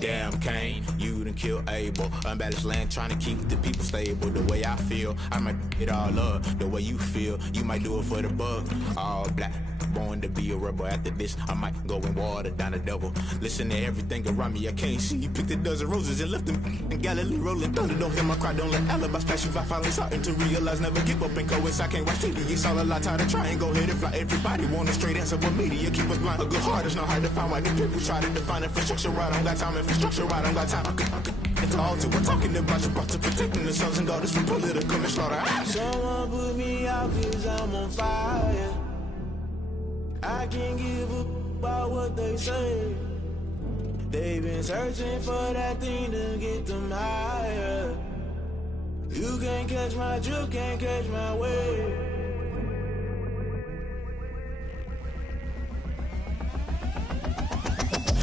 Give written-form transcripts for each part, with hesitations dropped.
Damn, Kane, you done killed Abel. Unbalanced land trying to keep the people stable. The way I feel, I might it all up. The way you feel, you might do it for the bug. All black, born to be a rebel. After this, I might go and water down the devil. Listen to everything around me, I can't see. Picked a dozen roses and left them in Galilee rolling thunder. Don't hear my cry, don't let alibis flash. If I finally starting to realize, never give up and coerce. I can't watch TV, it's all a lot. Tired of trying, go ahead and fly. Everybody want a straight answer, but media keep us blind. A good heart is not hard to find. Why the people try to define infrastructure right? I don't got time, infrastructure right? I don't got time. I could it's all to we're talking about your to protecting the sons and daughters from political and slaughter. Someone put me out cause I'm on fire. I can't give up about what they say. They've been searching for that thing to get them higher. You can't catch my drift, can't catch my wave.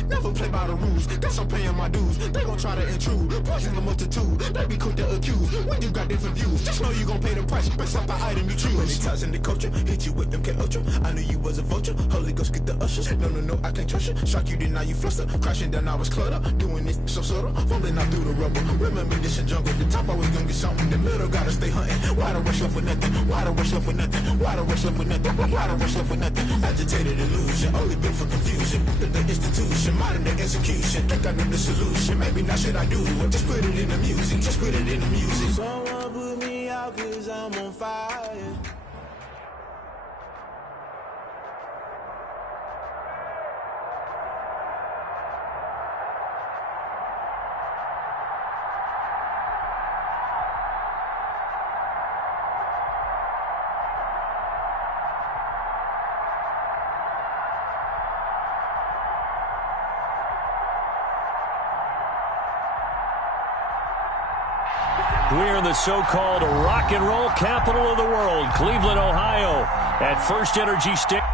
Never play by the rules, guess I'm paying my dues. They gon' try to intrude, poison the multitude. They be quick to accuse, when you got different views. Just know you gon' pay the price, based off the item you choose. Many times in the culture, hit you with MK Ultra. I knew you was a vulture, Holy Ghost get the ushers. No, I can't trust you. Shock you, then now you fluster. Crashing down, I was cluttered. Doing this so subtle, fumbling out through the rubble. Remember this in jungle, the top always gonna get something. The middle gotta stay hunting. Why the rush left for nothing? Why the rush left for nothing? Why the rush left for nothing? Why the rush left for nothing? Agitated illusion, only built for confusion. The institution, modern day execution. Think I know the solution. Maybe not should I do it? Just put it in the music. Just put it in the music. Someone put me out cause I'm on fire. We're in the so-called rock and roll capital of the world, Cleveland, Ohio, at First Energy Stadium.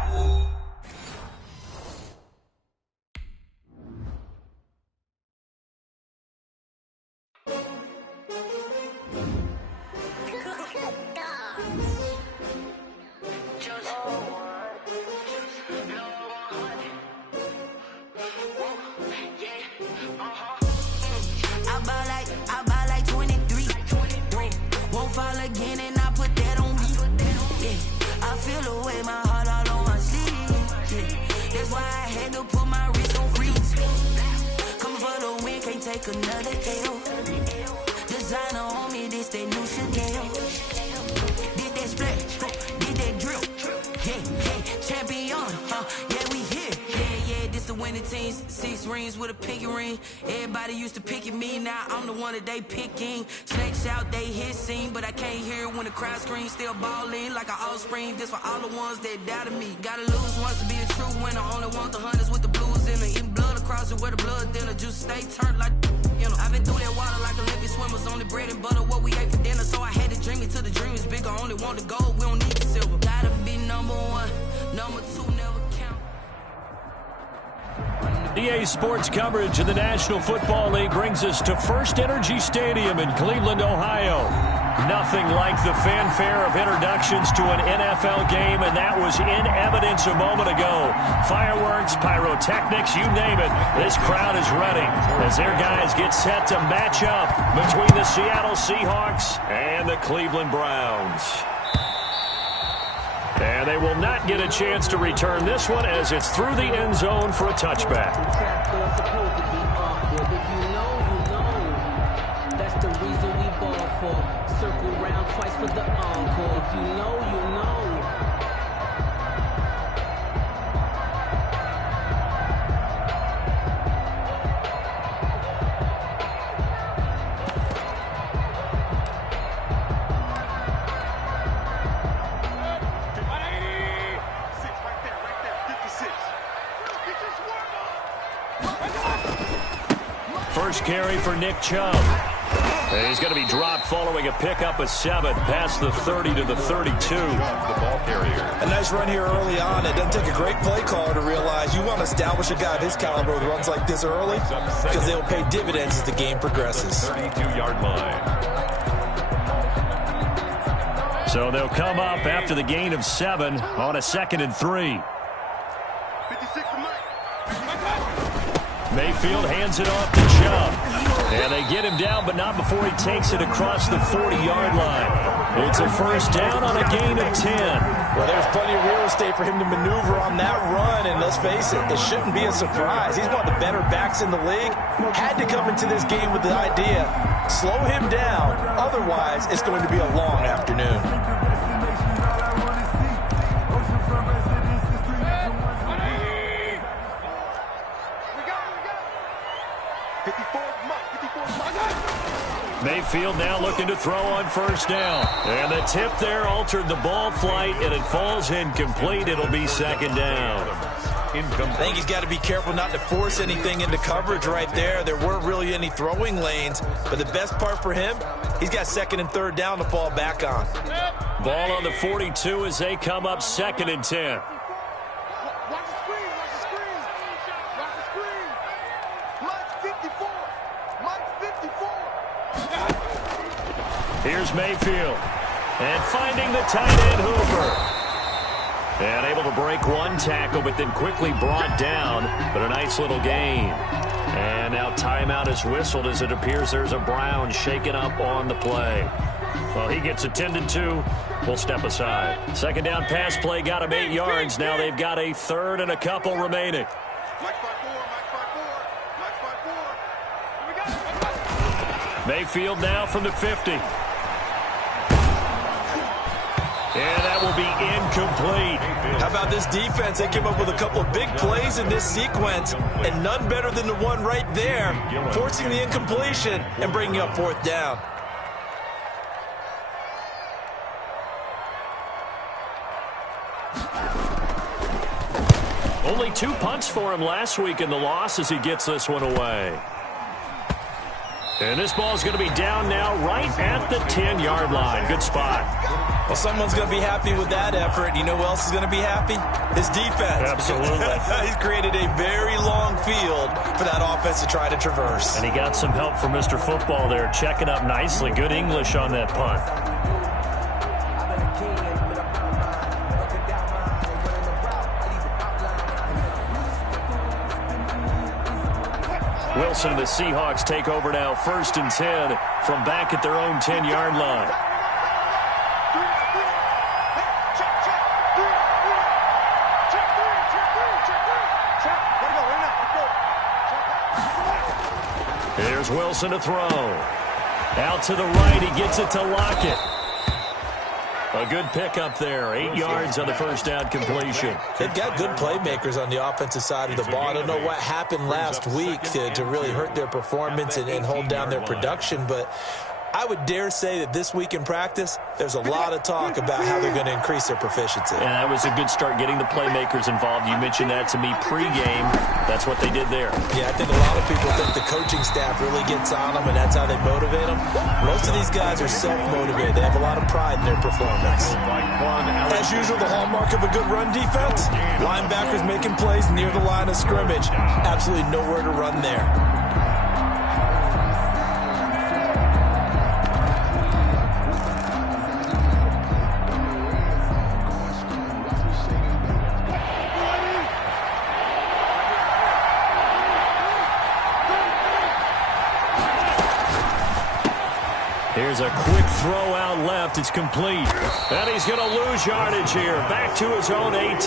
They picking snakes out, they hissing, but I can't hear when the crowd screams. Still balling like an offspring. This for all the ones that doubted me. Gotta lose once to be a true winner. Only want the hunters with the blues in it. Eating blood across it where the blood dinner. Juice stay turned like you know. I've been through that water like Olympic swimmers. Only bread and butter what we ate for dinner. So I had to dream it till the dream is bigger. Only want the gold, we don't need the silver. Gotta be number one, number two never count. EA Sports coverage of the National Football League brings us to First Energy Stadium in Cleveland, Ohio. Nothing like the fanfare of introductions to an NFL game, and that was in evidence a moment ago. Fireworks, pyrotechnics, you name it. This crowd is ready as their guys get set to match up between the Seattle Seahawks and the Cleveland Browns. And they will not get a chance to return this one as it's through the end zone for a touchback. That's the reason we ball for. Circle round twice for the encore. If you know, you know. First carry for Nick Chubb. And he's going to be dropped following a pickup of 7 past the 30 to the 32. The ball carrier. A nice run here early on. It doesn't take a great play caller to realize you want to establish a guy of his caliber with runs like this early because they'll pay dividends as the game progresses. 32-yard line. So they'll come up after the gain of 7 on a 2nd and 3. Mayfield hands it off to Chubb. And they get him down, but not before he takes it across the 40-yard line. It's a first down on a gain of 10. Well, there's plenty of real estate for him to maneuver on that run, and let's face it, it shouldn't be a surprise. He's one of the better backs in the league. Had to come into this game with the idea, slow him down, otherwise it's going to be a long afternoon. Mayfield now looking to throw on first down. And the tip there altered the ball flight, and it falls incomplete. It'll be second down. I think he's got to be careful not to force anything into coverage right there. There weren't really any throwing lanes, but the best part for him, he's got second and third down to fall back on. Ball on the 42 as they come up second and 10. Here's Mayfield. And finding the tight end, Hooper. And able to break one tackle, but then quickly brought down. But a nice little gain. And now timeout is whistled as it appears there's a Brown shaken up on the play. Well, he gets attended to. We'll step aside. Second down pass play got him 8 yards. Now they've got a third and a couple remaining. Mayfield now from the 50. And that will be incomplete. How about this defense? They came up with a couple of big plays in this sequence, and none better than the one right there, forcing the incompletion and bringing up fourth down. Only 2 punts for him last week in the loss as he gets this one away. And this ball is going to be down now right at the 10-yard line. Good spot. Well, someone's going to be happy with that effort. You know who else is going to be happy? His defense. Absolutely. He's created a very long field for that offense to try to traverse. And he got some help from Mr. Football there, checking up nicely. Good English on that punt. Wilson and the Seahawks take over now, first and 10 from back at their own 10-yard line. Here's Wilson to throw. Out to the right, he gets it to Lockett. A good pickup there, 8 yards on the first down completion. They've got good playmakers on the offensive side of the ball. I don't know what happened last week to really hurt their performance and hold down their production, but I would dare say that this week in practice, there's a lot of talk about how they're going to increase their proficiency. And that was a good start, getting the playmakers involved. You mentioned that to me pregame. That's what they did there. Yeah, I think a lot of people think the coaching staff really gets on them, and that's how they motivate them. Most of these guys are self-motivated. They have a lot of pride in their performance. As usual, the hallmark of a good run defense, linebackers making plays near the line of scrimmage. Absolutely nowhere to run there. Here's a quick throw out left. It's complete. And he's going to lose yardage here. Back to his own 18.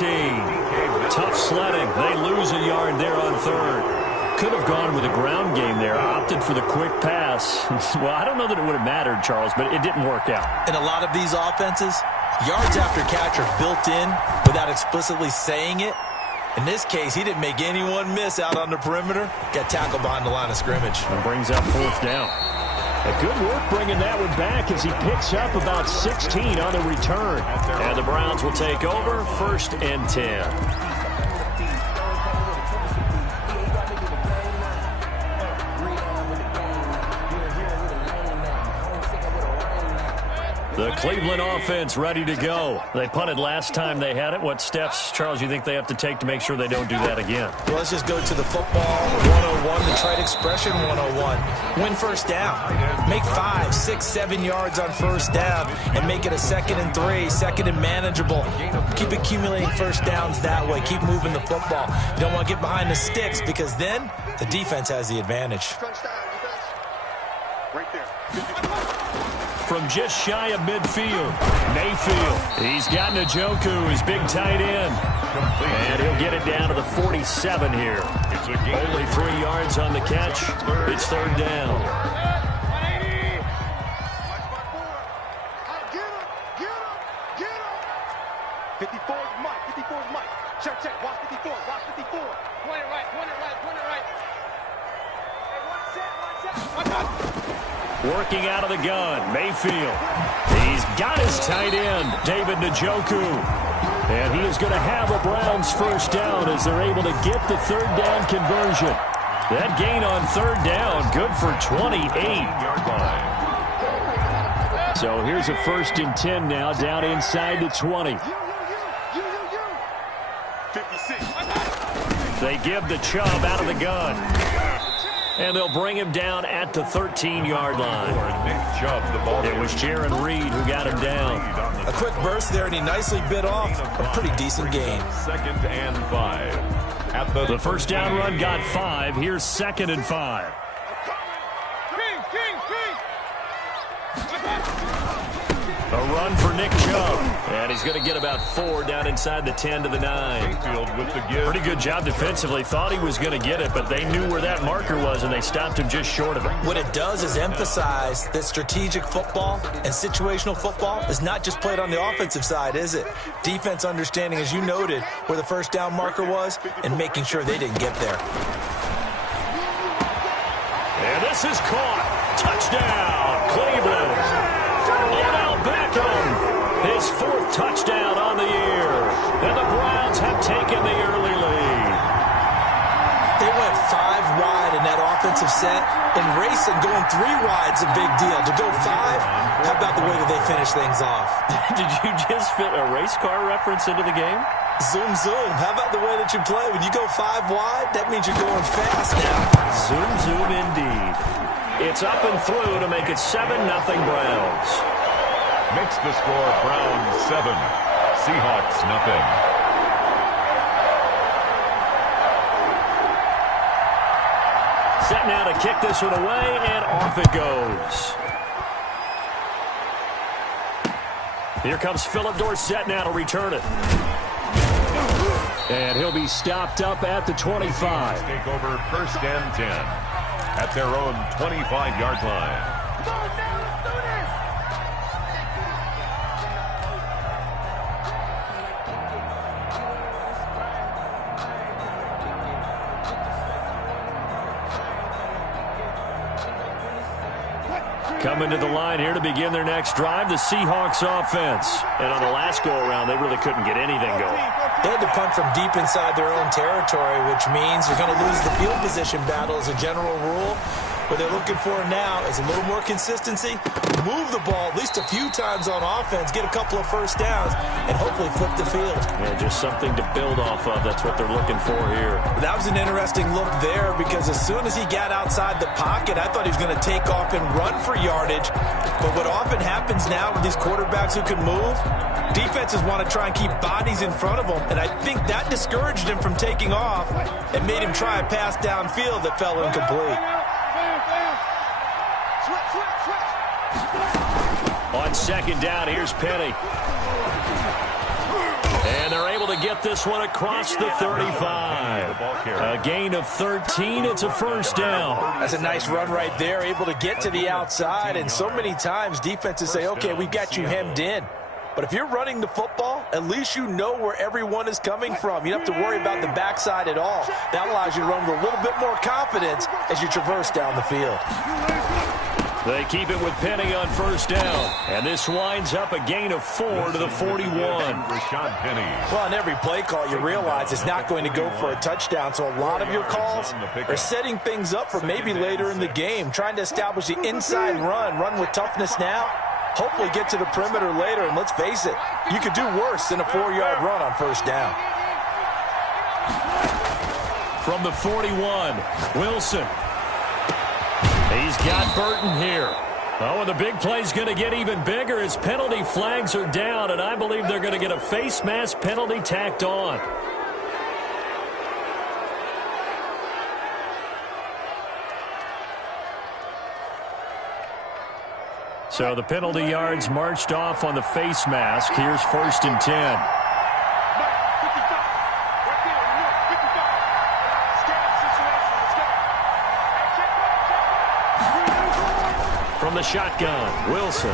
Tough sledding. They lose a yard there on third. Could have gone with a ground game there. Opted for the quick pass. Well, I don't know that it would have mattered, Charles, but it didn't work out. In a lot of these offenses, yards after catch are built in without explicitly saying it. In this case, he didn't make anyone miss out on the perimeter. Got tackled behind the line of scrimmage. And brings up fourth down. A good work bringing that one back as he picks up about 16 on the return. And the Browns will take over, first and 10. The Cleveland offense ready to go. They punted last time they had it. What steps, Charles, you think they have to take to make sure they don't do that again? Well, let's just go to the football 101, the trite expression 101. Win first down. Make 5, 6, 7 yards on first down and make it a 2nd and 3, 2nd and manageable. Keep accumulating first downs that way. Keep moving the football. You don't want to get behind the sticks because then the defense has the advantage. Right there. From just shy of midfield, Mayfield. He's got Njoku, his big tight end. And he'll get it down to the 47 here. Only 3 yards on the catch. It's 3rd down. 54 is Mike. 54 is Mike. Check, check. Watch 54. Watch 54. Point it right. Point it right. Point it right. Hey, one set. Working out of the gun, Mayfield. He's got his tight end, David Njoku. And he is going to have a Browns first down as they're able to get the 3rd down conversion. That gain on 3rd down, good for 28. So here's a 1st and 10 now, down inside the 20. 56. They give the Chubb out of the gun. And they'll bring him down at the 13-yard line. It was Jaron Reed who got him down. A quick burst there, and he nicely bit off a pretty decent gain. 2nd and 5. At The first down run got 5. Here's 2nd and 5. A run for Nick Chubb. And he's going to get about 4 down inside the 10 to the 9. With the give. Pretty good job defensively. Thought he was going to get it, but they knew where that marker was, and they stopped him just short of it. What it does is emphasize that strategic football and situational football is not just played on the offensive side, is it? Defense understanding, as you noted, where the first down marker was and making sure they didn't get there. And this is caught. Touchdown, Cleveland. Beckham, his 4th touchdown on the year. And the Browns have taken the early lead. They went 5 wide in that offensive set, and racing going 3 wide's a big deal. To go 5, how about the way that they finish things off? Did you just fit a race car reference into the game? Zoom, zoom. How about the way that you play? When you go 5 wide, that means you're going fast now. Zoom, zoom indeed. It's up and through to make it 7-0 Browns. Makes the score Browns 7, Seahawks nothing. Set now to kick this one away, and off it goes. Here comes Philip Dorsett now to return it. And he'll be stopped up at the 25. Take over 1st and 10 at their own 25-yard line. Coming to the line here to begin their next drive, the Seahawks offense. And on the last go-around, they really couldn't get anything going. They had to punt from deep inside their own territory, which means you're going to lose the field position battle as a general rule. What they're looking for now is a little more consistency, move the ball at least a few times on offense, get a couple of first downs, and hopefully flip the field. Yeah, just something to build off of. That's what they're looking for here. That was an interesting look there because as soon as he got outside the pocket, I thought he was going to take off and run for yardage. But what often happens now with these quarterbacks who can move, defenses want to try and keep bodies in front of them, and I think that discouraged him from taking off and made him try a pass downfield that fell incomplete. On 2nd down, here's Penny. And they're able to get this one across the 35. A gain of 13. It's a first down. That's a nice run right there, able to get to the outside. And so many times defenses say, okay, we've got you hemmed in. But if you're running the football, at least you know where everyone is coming from. You don't have to worry about the backside at all. That allows you to run with a little bit more confidence as you traverse down the field. They keep it with Penny on first down. And this winds up a gain of 4 to the 41. Well, on every play call, you realize it's not going to go for a touchdown. So a lot of your calls are setting things up for maybe later in the game, trying to establish the inside run with toughness now hopefully get to the perimeter later. And let's face it, you could do worse than a 4-yard run on first down. From the 41, Wilson. He's got Burton here. Oh, and the big play's going to get even bigger as penalty flags are down, and I believe they're going to get a face mask penalty tacked on. So the penalty yards marched off on the face mask. Here's 1st and 10. From the shotgun, Wilson.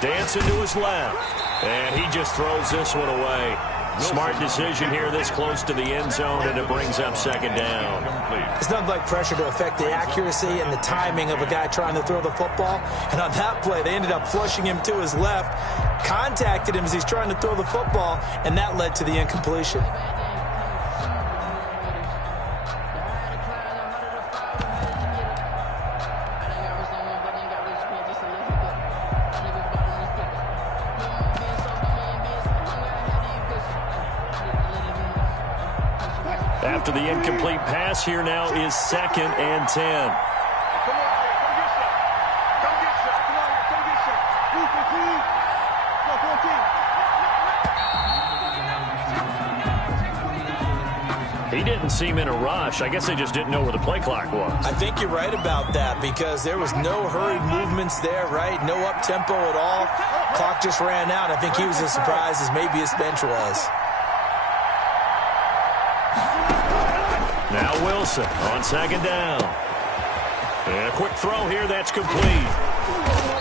Dancing to his left. And he just throws this one away. Smart decision here this close to the end zone, and it brings up 2nd down. It's nothing like pressure to affect the accuracy and the timing of a guy trying to throw the football. And on that play, they ended up flushing him to his left, contacted him as he's trying to throw the football, and that led to the incompletion. After the incomplete pass, here now is 2nd and 10. He didn't seem in a rush. I guess they just didn't know where the play clock was. I think you're right about that because there was no hurried movements there, right? No up-tempo at all. Clock just ran out. I think he was as surprised as maybe his bench was. Now Wilson on 2nd down. And a quick throw here, that's complete.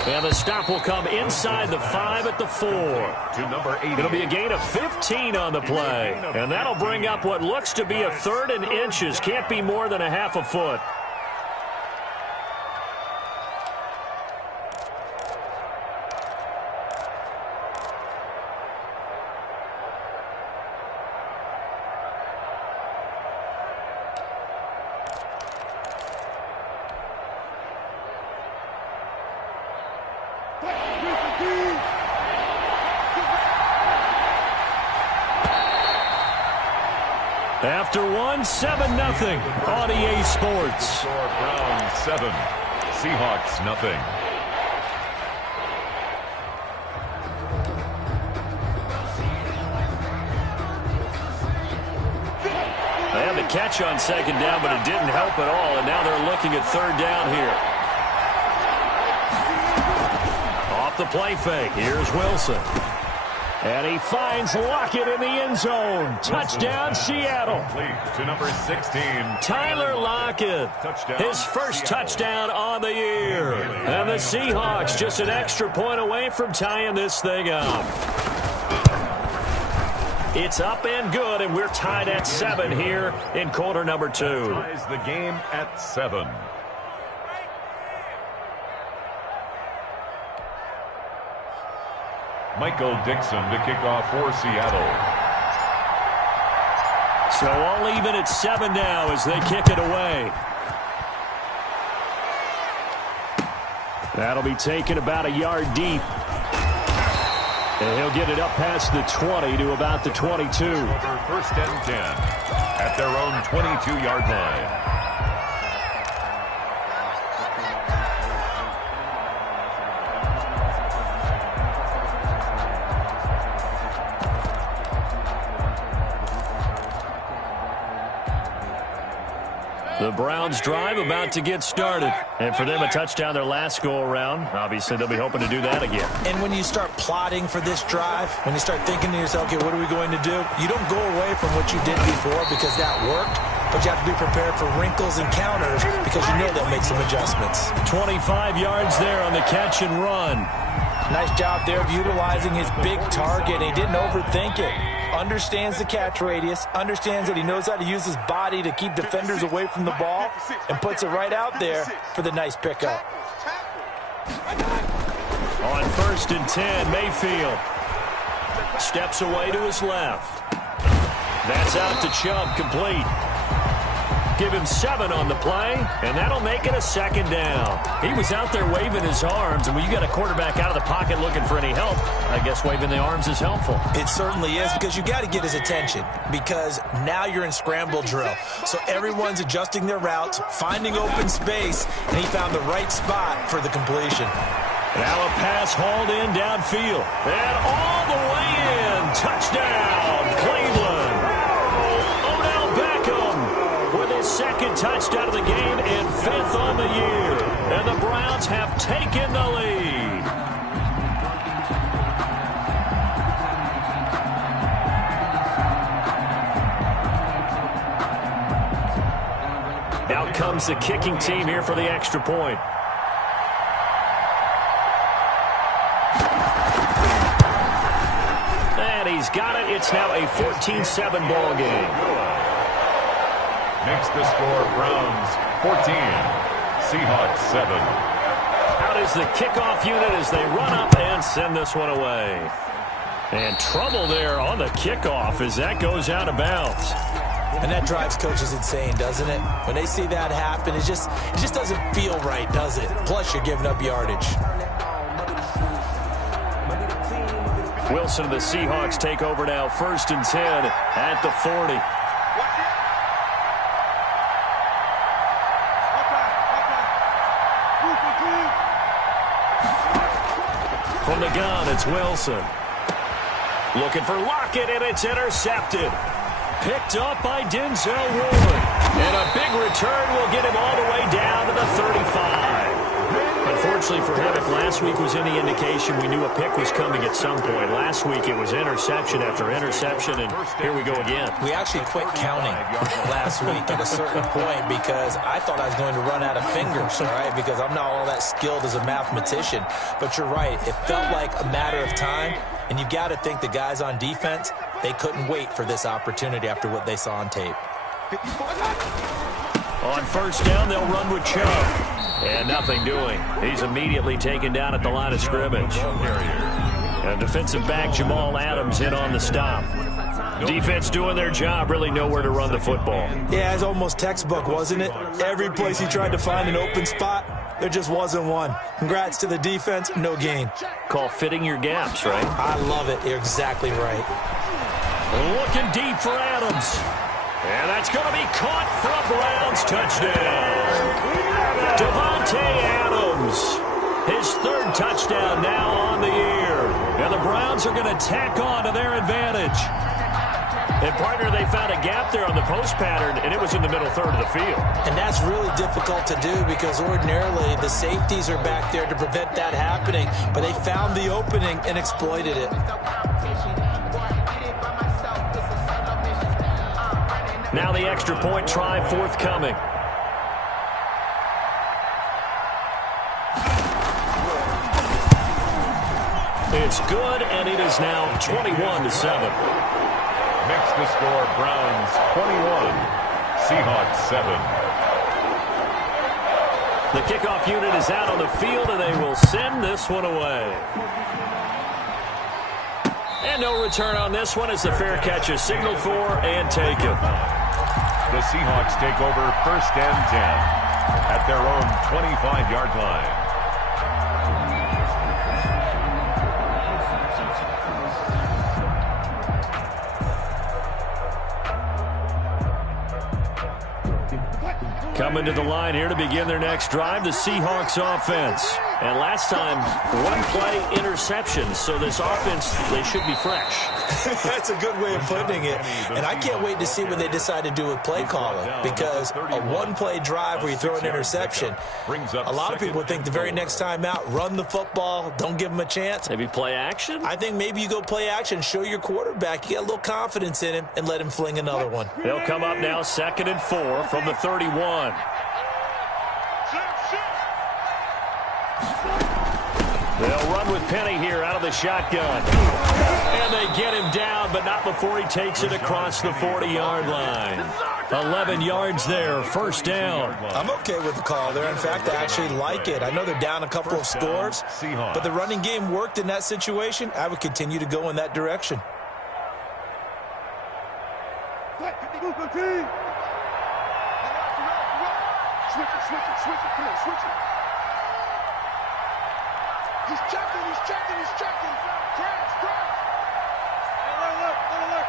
And the stop will come inside the 5 at the 4. To number 80. It'll be a gain of 15 on the play. And that'll bring up what looks to be a 3rd and inches. Can't be more than a half a foot. After 7-0 on EA Sports. Browns 7, Seahawks nothing. They had the catch on 2nd down, but it didn't help at all, and now they're looking at 3rd down here. Off the play fake, here's Wilson. And he finds Lockett in the end zone. Touchdown, Seattle. To number 16. Tyler Lockett. His first touchdown on the year. And the Seahawks just an extra point away from tying this thing up. It's up and good, and we're tied at 7 here in quarter number 2. Ties the game at 7. Michael Dixon to kick off for Seattle. So all even at 7 now as they kick it away. That'll be taken about a yard deep. And he'll get it up past the 20 to about the 22. Over 1st and 10 at their own 22-yard line. The Browns drive about to get started. And for them, a touchdown their last go-around. Obviously, they'll be hoping to do that again. And when you start plotting for this drive, when you start thinking to yourself, okay, what are we going to do? You don't go away from what you did before because that worked, but you have to be prepared for wrinkles and counters because you know they'll make some adjustments. 25 yards there on the catch and run. Nice job there of utilizing his big target. He didn't overthink it. Understands the catch radius, understands that he knows how to use his body to keep defenders away from the ball, and puts it right out there for the nice pickup. On 1st and 10, Mayfield steps away to his left. That's out to Chubb, complete. give him 7 on the play, and that'll make it a 2nd down. He was out there waving his arms, and when you got a quarterback out of the pocket looking for any help, I guess waving the arms is helpful. It certainly is, because you got to get his attention, because now you're in scramble drill. So everyone's adjusting their routes, finding open space, and he found the right spot for the completion. Now a pass hauled in downfield. And all the way in. Touchdown, Cleveland. Odell Beckham with his 2nd touchdown of the game and 5th on the year. And the Browns have taken the lead. Out comes the kicking team here for the extra point. He's got it. It's now a 14-7 ball game. Makes the score Browns 14, Seahawks 7. Out is the kickoff unit as they run up and send this one away. And trouble there on the kickoff as that goes out of bounds. And that drives coaches insane, doesn't it? When they see that happen, it just doesn't feel right, does it? Plus, you're giving up yardage. Wilson and the Seahawks take over now, 1st and 10 at the 40. From the gun, it's Wilson. Looking for Lockett, and it's intercepted. Picked up by Denzel Ward. And a big return will get him all the way down to the 35. Unfortunately for him, if last week was any indication, we knew a pick was coming at some point. Last week it was interception after interception, and here we go again. We actually quit counting last week at a certain point because I thought I was going to run out of fingers, all right, because I'm not all that skilled as a mathematician. But you're right. It felt like a matter of time, and you got to think the guys on defense, they couldn't wait for this opportunity after what they saw on tape. On 1st down, they'll run with Chubb. And nothing doing. He's immediately taken down at the line of scrimmage. And defensive back Jamal Adams in on the stop. Defense doing their job, really nowhere to run the football. Yeah, it's almost textbook, wasn't it? Every place he tried to find an open spot, there just wasn't one. Congrats to the defense, no gain. Call fitting your gaps, right? I love it. You're exactly right. Looking deep for Adams. And that's going to be caught for a Browns touchdown. Devontae Adams, his 3rd touchdown now on the year. And the Browns are going to tack on to their advantage. And, partner, they found a gap there on the post pattern, and it was in the middle 3rd of the field. And that's really difficult to do because ordinarily the safeties are back there to prevent that happening. But they found the opening and exploited it. Now the extra point try forthcoming. It's good, and it is now 21-7. Makes the score Browns 21, Seahawks 7. The kickoff unit is out on the field, and they will send this one away. And no return on this one as the fair catch is signaled for and taken. The Seahawks take over 1st and 10 at their own 25-yard line. Coming to the line here to begin their next drive, the Seahawks offense. And last time, 1-play interception, so this offense, they should be fresh. That's a good way of putting it. And I can't wait to see what they decide to do with play calling, because a 1-play drive where you throw an interception, a lot of people would think the very next time out, run the football, don't give them a chance. Maybe play action? I think maybe you go play action, show your quarterback, you got a little confidence in him, and let him fling another one. They'll come up now 2nd and 4 from the 31. They'll run with Penny here out of the shotgun. And they get him down, but not before he takes it across the 40-yard line. 11 yards there, 1st down. I'm okay with the call there. In fact, I actually like it. I know they're down a couple of scores, but the running game worked in that situation. I would continue to go in that direction. Switch it. Come on, switch it. He's checking. Crash. Hey, look.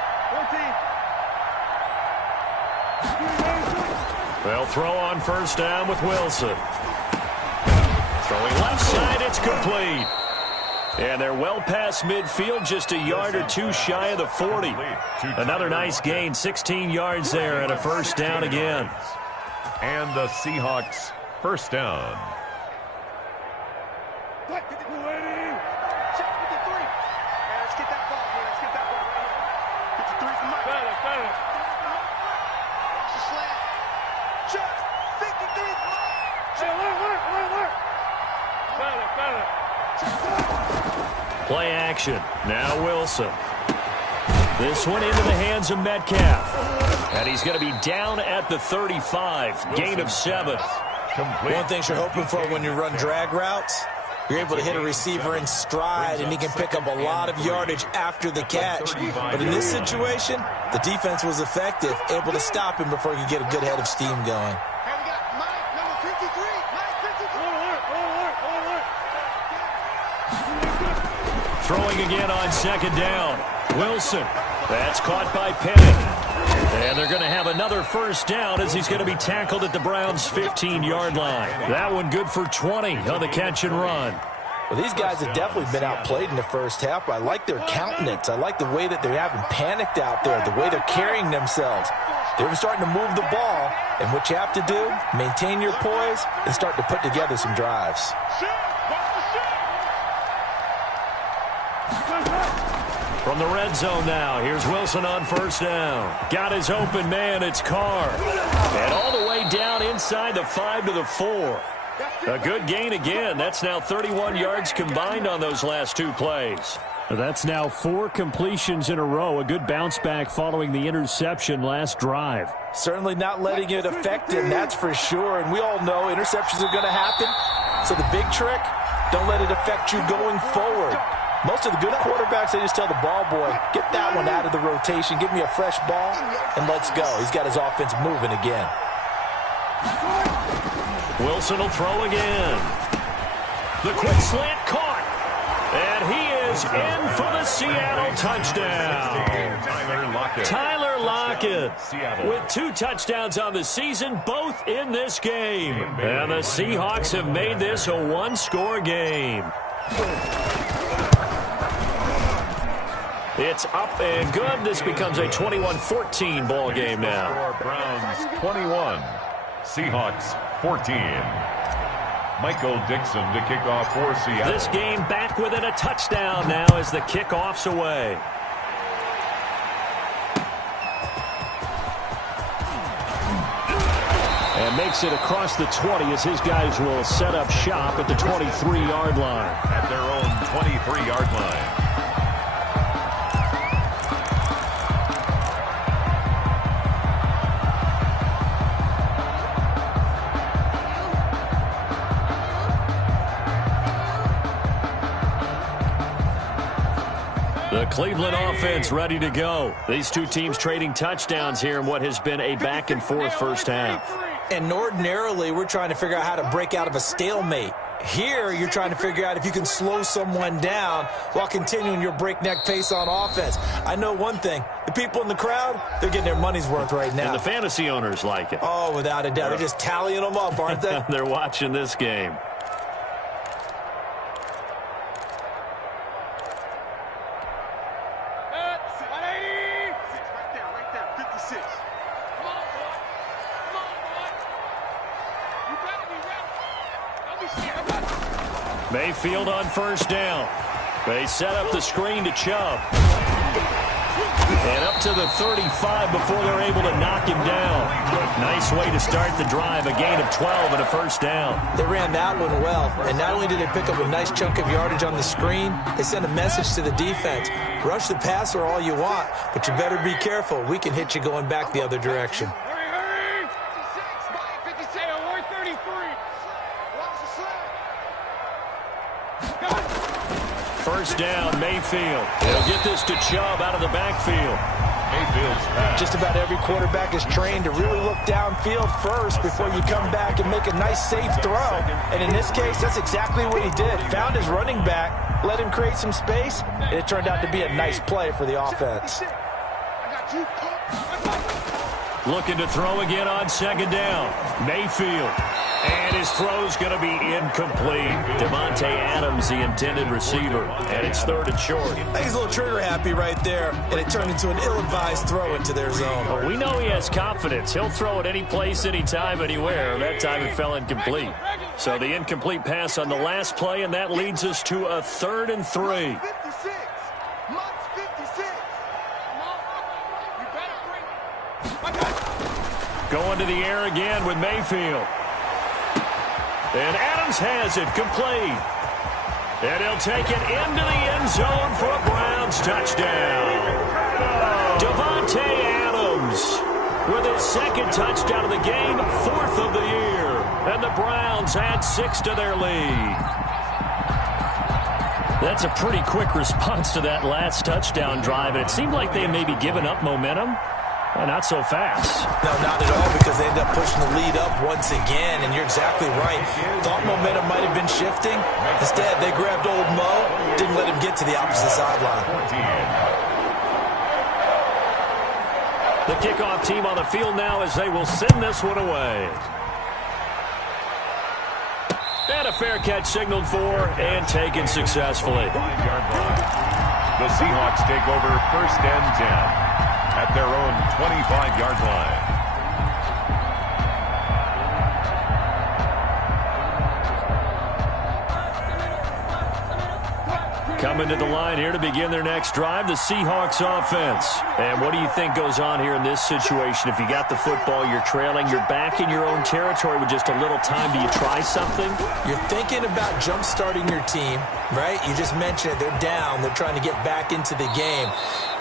14. They'll throw on first down with Wilson. Throwing left side, it's complete. And they're well past midfield, just a yard or two shy of the 40. Another nice gain, 16 yards there, and a first down again. And the Seahawks first down. Check 53. Let's get that ball here. Right here. 53 for Mike. Better. Watch the slant. Check. 53 for Mike. Check. Work. Better. Play action. Now Wilson. This one into the hands of Metcalf. And he's going to be down at the 35. Gain of 7. One thing you're hoping for when you run drag routes, you're able to hit a receiver in stride, and he can pick up a lot of yardage after the catch. But in this situation, the defense was effective, able to stop him before he could get a good head of steam going. Hey, we got Mike, number 53. Mike 53. Throwing again on second down. Wilson. That's caught by Penny. And they're going to have another first down as he's going to be tackled at the Browns' 15-yard line. That one good for 20 on the catch and run. Well, these guys have definitely been outplayed in the first half. I like their countenance. I like the way that they haven't panicked out there, the way they're carrying themselves. They're starting to move the ball, and what you have to do, maintain your poise and start to put together some drives. From the red zone now, here's Wilson on first down. Got his open man, it's Carr. And all the way down inside the 5 to the 4. A good gain again. That's now 31 yards combined on those last 2 plays. That's now 4 completions in a row. A good bounce back following the interception last drive. Certainly not letting it affect him, that's for sure. And we all know interceptions are going to happen. So the big trick, don't let it affect you going forward. Most of the good quarterbacks, they just tell the ball boy, get that one out of the rotation, give me a fresh ball, and let's go. He's got his offense moving again. Wilson will throw again. The quick slant caught. And he is in for the Seattle touchdown. Tyler Lockett with 2 touchdowns on the season, both in this game. And the Seahawks have made this a 1-score game. It's up and good. This becomes a 21-14 ball game now. Browns 21, Seahawks 14. Michael Dixon to kick off for Seattle. This game back within a touchdown now as the kickoff's away. And makes it across the 20 as his guys will set up shop at the 23-yard line. At their own 23-yard line. The Cleveland offense ready to go. These 2 teams trading touchdowns here in what has been a back-and-forth first half. And ordinarily, we're trying to figure out how to break out of a stalemate. Here, you're trying to figure out if you can slow someone down while continuing your breakneck pace on offense. I know one thing. The people in the crowd, they're getting their money's worth right now. And the fantasy owners like it. Oh, without a doubt. They're just tallying them up, aren't they? They're watching this game. Mayfield on first down. They set up the screen to Chubb. And up to the 35 before they're able to knock him down. Nice way to start the drive. A gain of 12 and a first down. They ran that one well. And not only did they pick up a nice chunk of yardage on the screen, they sent a message to the defense. Rush the passer all you want, but you better be careful. We can hit you going back the other direction. First down, Mayfield. He'll get this to Chubb out of the backfield. Just about every quarterback is trained to really look downfield first before you come back and make a nice, safe throw. And in this case, that's exactly what he did. Found his running back, let him create some space, and it turned out to be a nice play for the offense. Looking to throw again on second down. Mayfield. And his throw's going to be incomplete. Devontae Adams, the intended receiver. And it's 3rd and short. I think he's a little trigger happy right there. And it turned into an ill-advised throw into their zone. Well, we know he has confidence. He'll throw it any place, anytime, anywhere. That time it fell incomplete. So the incomplete pass on the last play, and that leads us to a 3rd and 3. Going to the air again with Mayfield. And Adams has it complete. And he'll take it into the end zone for a Browns touchdown. Devontae Adams with his 2nd touchdown of the game, 4th of the year. And the Browns add 6 to their lead. That's a pretty quick response to that last touchdown drive. And it seemed like they had maybe given up momentum. Well, not so fast. No, not at all, because they end up pushing the lead up once again, and you're exactly right. Thought momentum might have been shifting. Instead, they grabbed old Mo, didn't let him get to the opposite sideline. The kickoff team on the field now as they will send this one away. And a fair catch signaled for and taken successfully. The Seahawks take over 1st and 10. At their own 25-yard line. Coming to the line here to begin their next drive, the Seahawks offense. And what do you think goes on here in this situation? If you got the football, you're trailing, you're back in your own territory with just a little time. Do you try something? You're thinking about jump-starting your team, right? You just mentioned it. They're down. They're trying to get back into the game.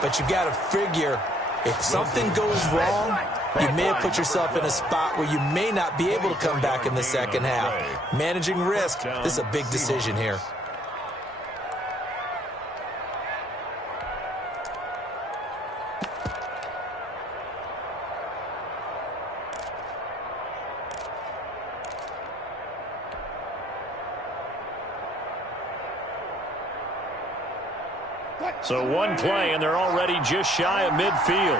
But you got to figure, if something goes wrong, you may have put yourself in a spot where you may not be able to come back in the second half. Managing risk, this is a big decision here. So one play, and they're already just shy of midfield.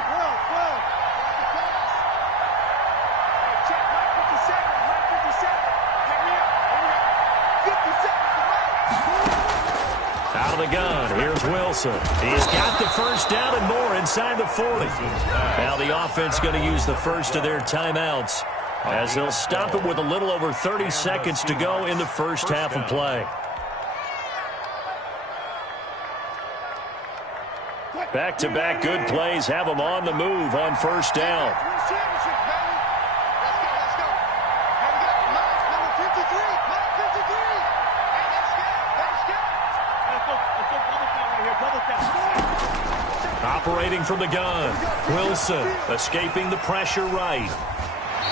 Out of the gun, here's Wilson. He's got the 1st down and more inside the 40. Now the offense going to use the first of their timeouts as they'll stop it with a little over 30 seconds to go in the first half of play. Back-to-back good plays have them on the move on 1st down. Operating from the gun. Wilson escaping the pressure right.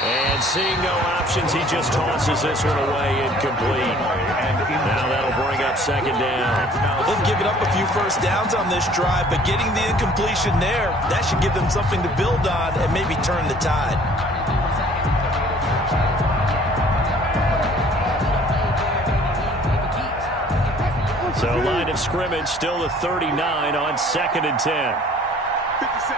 And seeing no options, he just tosses this one away incomplete. Now that'll bring up 2nd down. They've given up a few first downs on this drive, but getting the incompletion there, that should give them something to build on and maybe turn the tide. So line of scrimmage still the 39 on 2nd and 10. 57.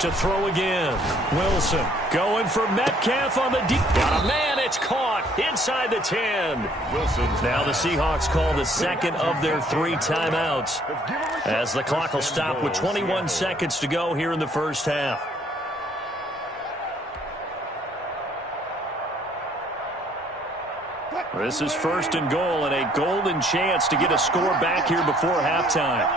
To throw again. Wilson going for Metcalf on the deep. Got a man, it's caught inside the 10. Now the Seahawks call the 2nd of their 3 timeouts as the clock will stop with 21 seconds to go here in the first half. This is 1st and goal and a golden chance to get a score back here before halftime.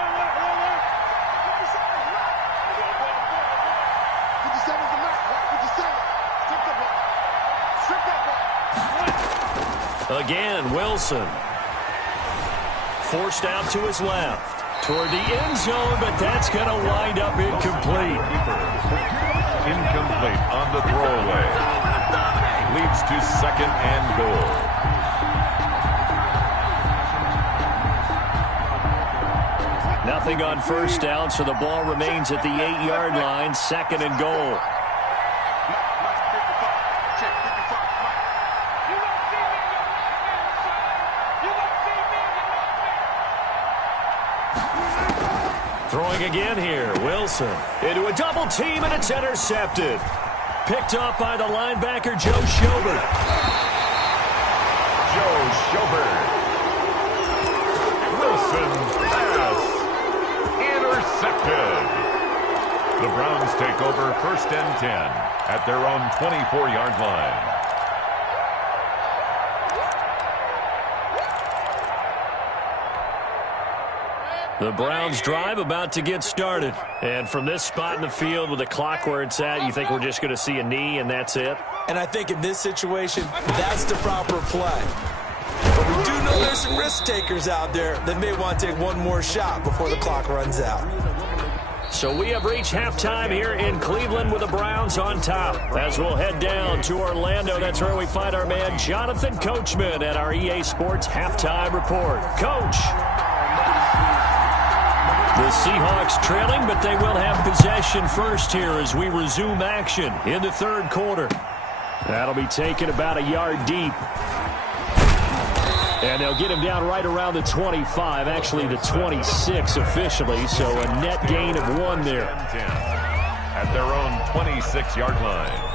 Again, Wilson. Forced out to his left. Toward the end zone, but that's going to wind up incomplete. Incomplete on the throwaway. Leads to 2nd and goal. Nothing on first down, so the ball remains at the 8-yard line, 2nd and goal. Throwing again here, Wilson into a double team, and it's intercepted. Picked off by the linebacker, Joe Schobert. Joe Schobert. Wilson pass. Intercepted. The Browns take over 1st and 10 at their own 24-yard line. The Browns drive about to get started. And from this spot in the field with the clock where it's at, you think we're just going to see a knee and that's it? And I think in this situation, that's the proper play. But we do know there's some risk takers out there that may want to take one more shot before the clock runs out. So we have reached halftime here in Cleveland with the Browns on top. As we'll head down to Orlando, that's where we find our man Jonathan Coachman at our EA Sports Halftime Report. Coach. The Seahawks trailing, but they will have possession first here as we resume action in the 3rd quarter. That'll be taken about a yard deep. And they'll get him down right around the 25, actually the 26 officially, so a net gain of 1 there. At their own 26-yard line.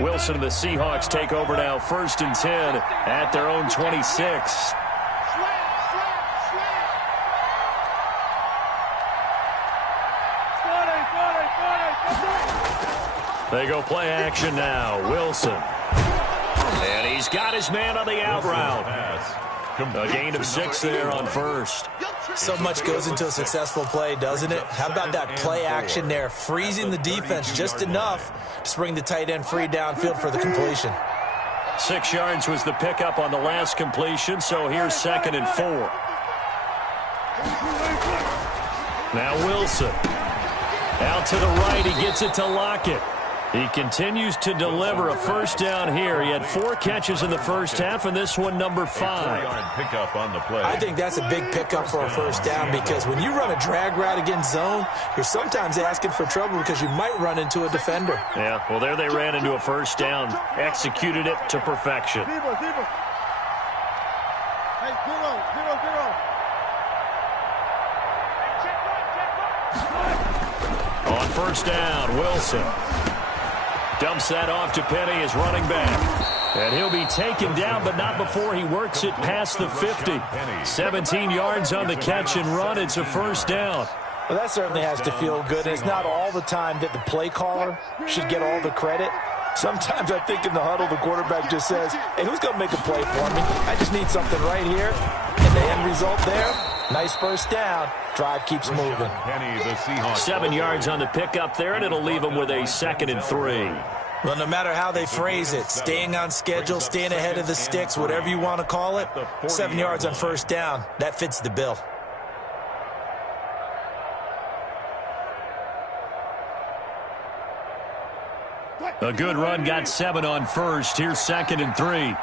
Wilson and the Seahawks take over now, 1st and 10 at their own 26. They go play action now. Wilson. And he's got his man on the out route. A gain of 6 there on 1st. So much goes into a successful play, doesn't it? How about that play action there, freezing the defense just enough to bring the tight end free downfield for the completion. 6 yards was the pickup on the last completion, so here's 2nd and 4. Now Wilson. Out to the right, he gets it to Lockett. He continues to deliver a 1st down here. He had 4 catches in the 1st half, and this one number 5. Pickup on the play. I think that's a big pickup for a 1st down because when you run a drag route against zone, you're sometimes asking for trouble because you might run into a defender. Yeah, well, there they ran into a 1st down. Executed it to perfection. Hey, 0, 0, 0. On 1st down, Wilson. Dumps that off to Penny as running back. And he'll be taken down, but not before he works it past the 50. 17 yards on the catch and run. It's a 1st down. Well, that certainly has to feel good. And it's not all the time that the play caller should get all the credit. Sometimes I think in the huddle, the quarterback just says, hey, who's going to make a play for me? I just need something right here. And the end result there, nice 1st down. Drive keeps moving. 7 yards on the pickup there, and it'll leave them with a 2nd and 3. Well, no matter how they phrase it, staying on schedule, staying ahead of the sticks, whatever you want to call it, 7 yards on 1st down, that fits the bill. A good run, got 7 on 1st. Here's 2nd and 3.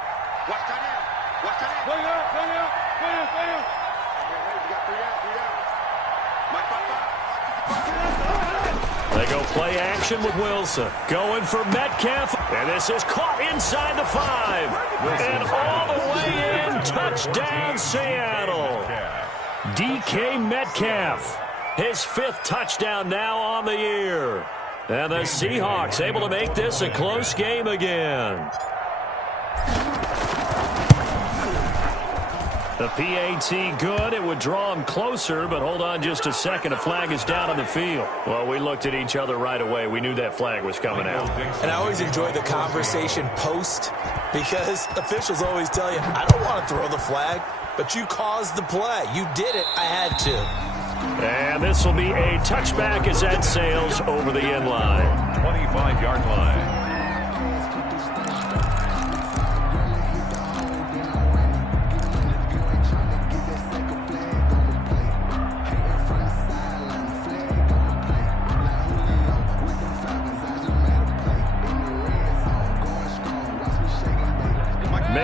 They go play action with Wilson. Going for Metcalf. And this is caught inside the 5. And all the way in. Touchdown, Seattle. DK Metcalf. His 5th touchdown now on the year. And the Seahawks able to make this a close game again. The PAT good. It would draw him closer, but hold on just a second. A flag is down on the field. Well, we looked at each other right away. We knew that flag was coming out. And I always enjoy the conversation post because officials always tell you, I don't want to throw the flag, but you caused the play. You did it. I had to. And this will be a touchback as that sails over the end line. 25-yard line.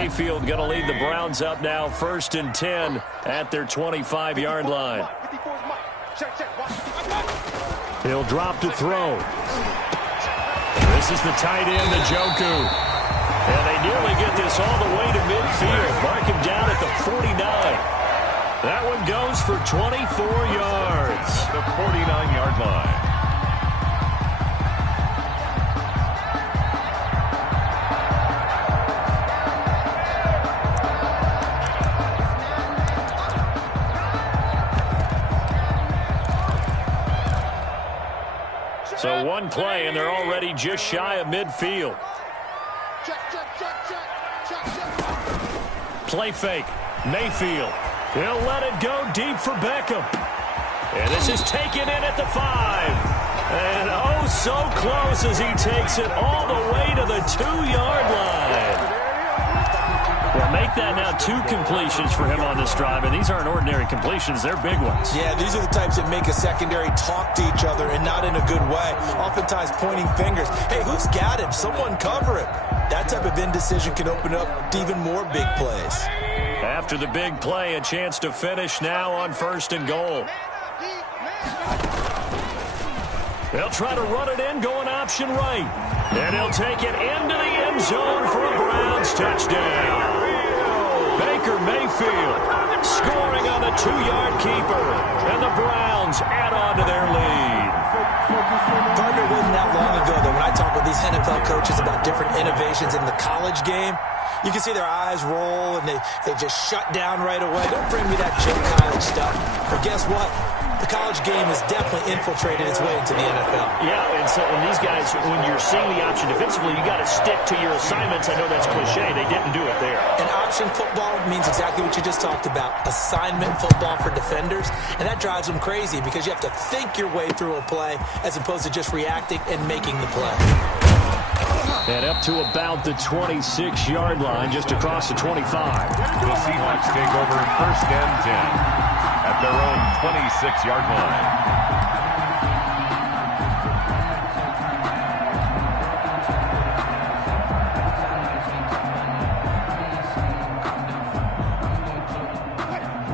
Mayfield going to lead the Browns up now 1st and 10 at their 25-yard line. He'll drop to throw. This is the tight end, Njoku. And they nearly get this all the way to midfield. Mark him down at the 49. That one goes for 24 yards. The 49-yard line. So one play, and they're already just shy of midfield. Play fake. Mayfield. He'll let it go deep for Beckham. And this is taken in at the 5. And oh, so close as he takes it all the way to the 2-yard line. Well, make that now 2 completions for him on this drive, and these aren't ordinary completions. They're big ones. Yeah, these are the types that make a secondary talk to each other, and not in a good way. Oftentimes pointing fingers. Hey, who's got him? Someone cover him. That type of indecision can open up to even more big plays. After the big play, a chance to finish now on 1st and goal. They'll try to run it in, going option right. And he'll take it into the end zone for a Browns touchdown. Baker Mayfield scoring on the 2-yard keeper. And the Browns add on to their lead. Partner, it wasn't that long ago that when I talk with these NFL coaches about different innovations in the college game, you can see their eyes roll and they just shut down right away. Don't bring me that Jim college stuff. But guess what? The college game has definitely infiltrated its way into the NFL. Yeah, and so when these guys, when you're seeing the option defensively, you got to stick to your assignments. I know that's cliche. They didn't do it there. And option football means exactly what you just talked about. Assignment football for defenders. And that drives them crazy because you have to think your way through a play as opposed to just reacting and making the play. And up to about the 26-yard line, just across the 25. The Seahawks take over 1st and 10 at their own 26-yard line.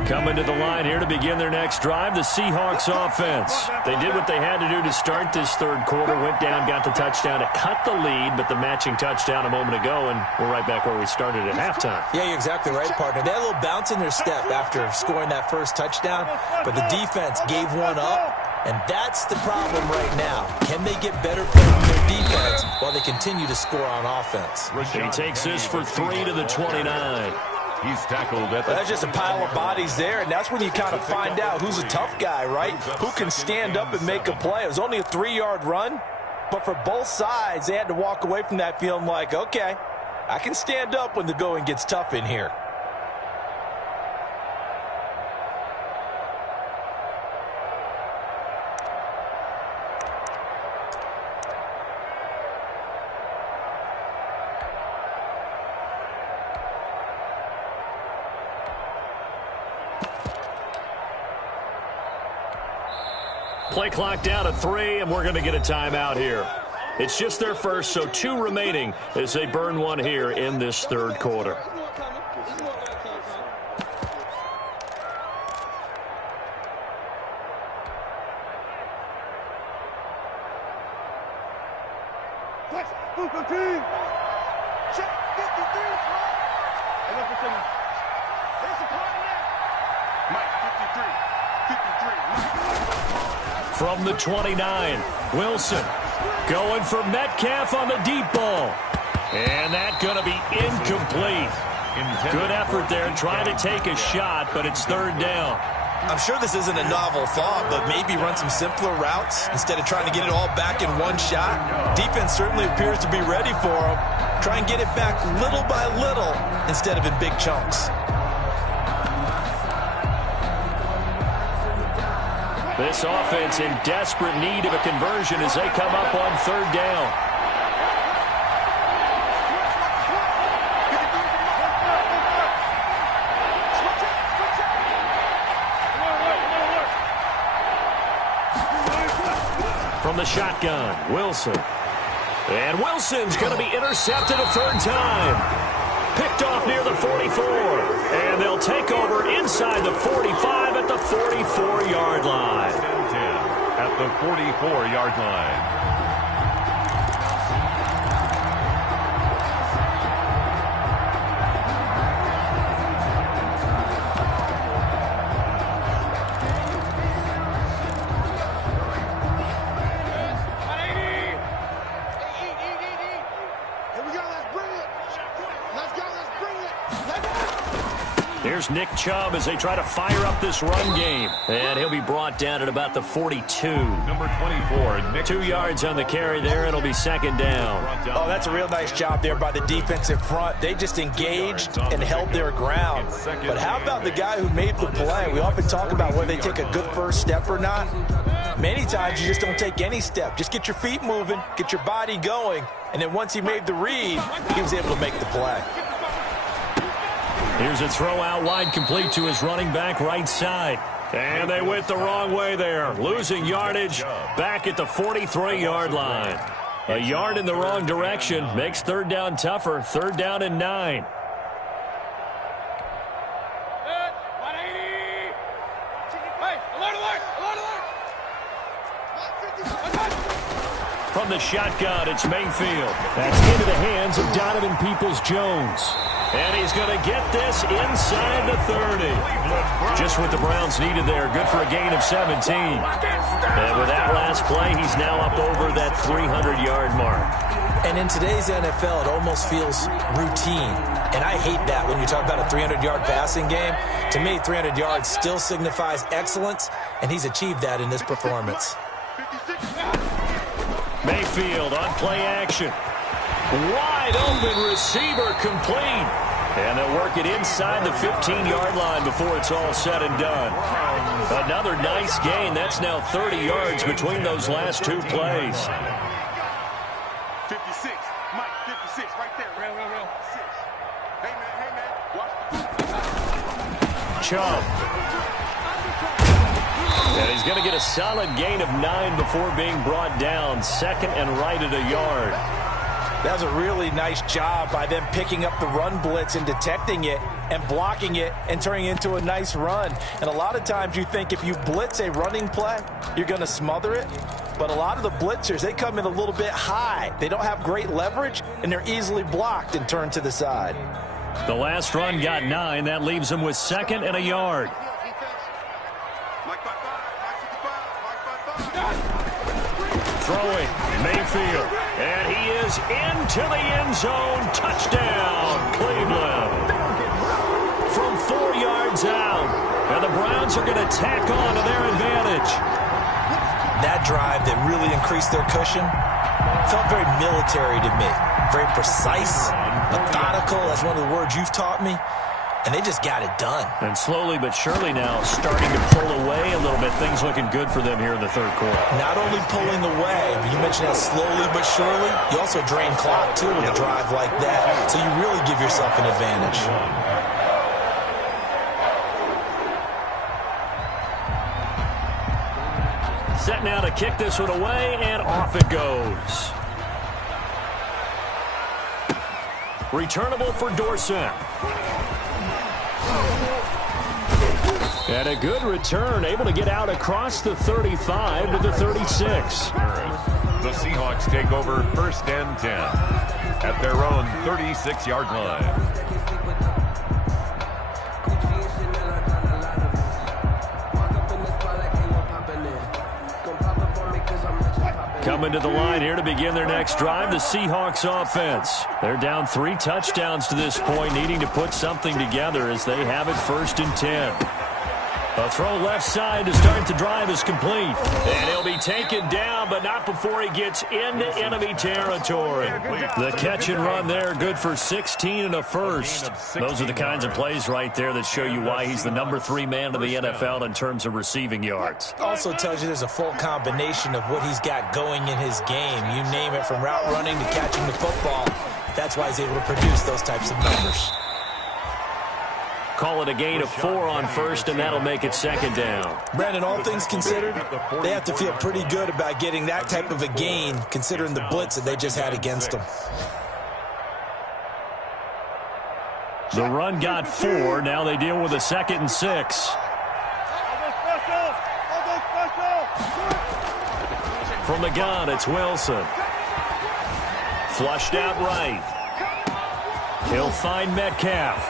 Coming to the line here to begin their next drive, the Seahawks offense. They did what they had to do to start this 3rd quarter, went down, got the touchdown to cut the lead, but the matching touchdown a moment ago, and we're right back where we started at halftime. Yeah, you're exactly right, partner. They had a little bounce in their step after scoring that first touchdown, but the defense gave one up, and that's the problem right now. Can they get better play from their defense while they continue to score on offense? He takes this for 3 to the 29. He's tackled at the... That's just a pile of bodies there, and that's when you kind of find out who's a tough guy, right? Who can stand up and make a play. It was only a 3-yard run, but for both sides, they had to walk away from that feeling like, okay, I can stand up when the going gets tough in here. Play clock down to 3, and we're going to get a timeout here. It's just their first, so 2 remaining as they burn one here in this 3rd quarter. From the 29, Wilson going for Metcalf on the deep ball. And that's going to be incomplete. Good effort there trying to take a shot, but it's 3rd down. I'm sure this isn't a novel thought, but maybe run some simpler routes instead of trying to get it all back in one shot. Defense certainly appears to be ready for them. Try and get it back little by little instead of in big chunks. This offense in desperate need of a conversion as they come up on 3rd down. From the shotgun, Wilson. And Wilson's going to be intercepted a 3rd time. picked off near the 44. And they'll take over inside the 45 at the 44-yard line. 10 at the 44-yard line. Here's Nick Chubb as they try to fire up this run game. And he'll be brought down at about the 42. Number 24, Nick 2 yards on the carry there. It'll be second down. Oh, that's a real nice job there by the defensive front. They just engaged and held their ground. But how about the guy who made the play? We often talk about whether they take a good first step or not. Many times you just don't take any step. Just get your feet moving, get your body going, and then once he made the read, he was able to make the play. Here's a throw out wide, complete to his running back right side. And they went the wrong way there, losing yardage back at the 43-yard line. A yard in the wrong direction makes third down tougher. Third down and 9. From the shotgun, it's Mayfield. That's into the hands of Donovan Peoples-Jones. And he's going to get this inside the 30. Just what the Browns needed there. Good for a gain of 17. And with that last play, he's now up over that 300-yard mark. And in today's NFL, it almost feels routine. And I hate that when you talk about a 300-yard passing game. To me, 300 yards still signifies excellence, and he's achieved that in this performance. Mayfield on play action. Wide open receiver complete. And they'll work it inside the 15-yard line before it's all said and done. Another nice gain. That's now 30 yards between those last two plays. 56. Mike, 56 right there. Real. 6. Hey, man. Watch. Chubb. And he's going to get a solid gain of 9 before being brought down. Second and right at a yard. That was a really nice job by them picking up the run blitz and detecting it and blocking it and turning it into a nice run. And a lot of times you think if you blitz a running play, you're going to smother it. But a lot of the blitzers, they come in a little bit high. They don't have great leverage, and they're easily blocked and turned to the side. The last run got 9. That leaves them with second and a yard. Throwing, Mayfield, and he is into the end zone. Touchdown, Cleveland. From 4 yards out, and the Browns are going to tack on to their advantage. That drive that really increased their cushion felt very military to me. Very precise, methodical, that's one of the words you've taught me. And they just got it done. And slowly but surely now starting to pull away a little bit. Things looking good for them here in the third quarter. Not only pulling away, but you mentioned that slowly but surely. You also drain clock, too, with a drive like that. So you really give yourself an advantage. Set now to kick this one away, and off it goes. Returnable for Dorsett. And a good return, able to get out across the 35 to the 36. The Seahawks take over first and 10 at their own 36-yard line. Coming to the line here to begin their next drive, the Seahawks offense. They're down 3 touchdowns to this point, needing to put something together as they have it first and 10. A throw left side to start the drive is complete. And he'll be taken down, but not before he gets into enemy territory. The catch and run there, good for 16 and a first. Those are the kinds of plays right there that show you why he's the number 3 man in the NFL in terms of receiving yards. Also tells you there's a full combination of what he's got going in his game. You name it, from route running to catching the football. That's why he's able to produce those types of numbers. Call it a gain of 4 on first, and that'll make it second down. Brandon, all things considered, they have to feel pretty good about getting that type of a gain, considering the blitz that they just had against them. The run got 4. Now they deal with a 2nd and 6. From the gun, it's Wilson. Flushed out right. He'll find Metcalf.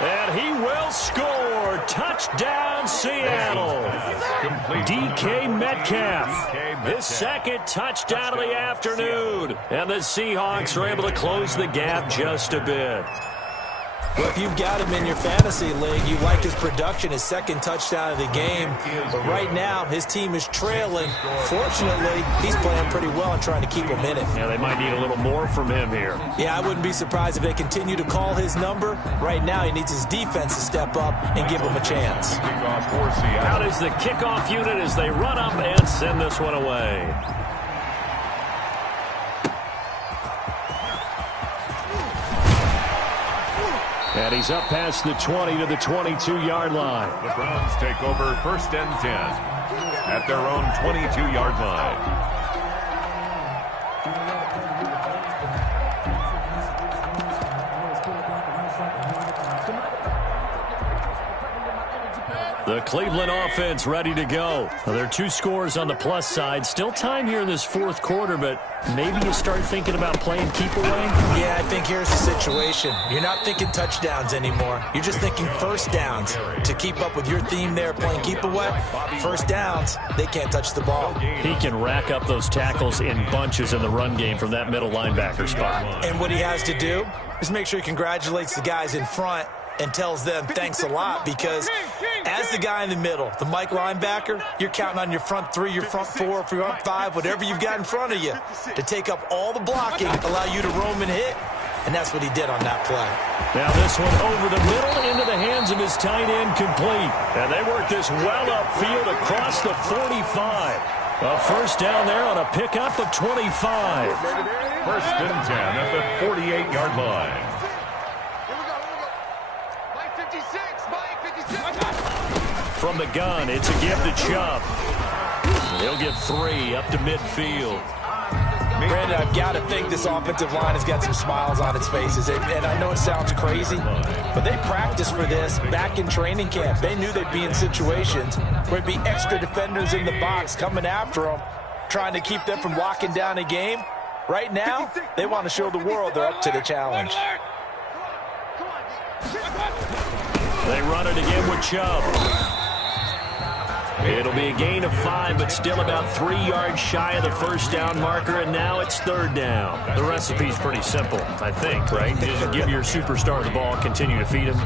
And he will score. Touchdown, Seattle. DK Metcalf. His 2nd touchdown of the afternoon. And the Seahawks are able to close the gap just a bit. Well, if you've got him in your fantasy league, you like his production, his 2nd touchdown of the game. But right now, his team is trailing. Fortunately, he's playing pretty well and trying to keep him in it. Yeah, they might need a little more from him here. Yeah, I wouldn't be surprised if they continue to call his number. Right now, he needs his defense to step up and give him a chance. Out is the kickoff unit as they run up and send this one away. And he's up past the 20 to the 22-yard line. The Browns take over 1st and 10 at their own 22-yard line. The Cleveland offense ready to go. Well, there are 2 scores on the plus side. Still time here in this 4th quarter, but maybe you start thinking about playing keep away? Yeah, I think here's the situation. You're not thinking touchdowns anymore. You're just thinking 1st downs. To keep up with your theme there, playing keep away, 1st downs, they can't touch the ball. He can rack up those tackles in bunches in the run game from that middle linebacker spot. And what he has to do is make sure he congratulates the guys in front and tells them thanks a lot, because as the guy in the middle, the Mike linebacker, you're counting on your front 3, your front 4, front 5, whatever you've got in front of you to take up all the blocking, allow you to roam and hit, and that's what he did on that play. Now this one over the middle into the hands of his tight end, complete. And they work this well upfield across the 45. A 1st down there on a pickup of 25. 1st and 10 at the 48-yard line. From the gun, it's a give to Chubb. He'll get 3 up to midfield. Brandon, I've got to think this offensive line has got some smiles on its faces. And I know it sounds crazy, but they practiced for this back in training camp. They knew they'd be in situations where there'd be extra defenders in the box coming after them, trying to keep them from locking down a game. Right now, they want to show the world they're up to the challenge. They run it again with Chubb. It'll be a gain of 5, but still about 3 yards shy of the 1st down marker, and now it's 3rd down. The recipe's pretty simple, I think, right? Just give your superstar the ball, continue to feed him.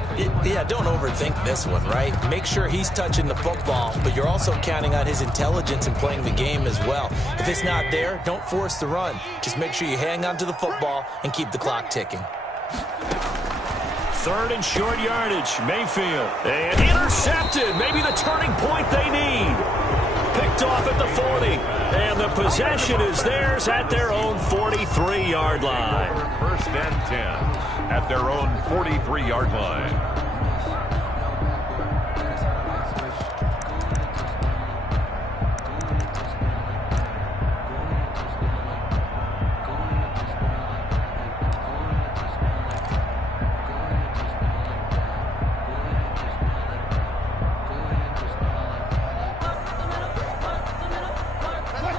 Yeah, don't overthink this one, right? Make sure he's touching the football, but you're also counting on his intelligence in playing the game as well. If it's not there, don't force the run. Just make sure you hang on to the football and keep the clock ticking. 3rd and short yardage. Mayfield. And intercepted. Maybe the turning point they need. Picked off at the 40. And the possession is theirs at their own 43-yard line. 1st and 10 at their own 43-yard line.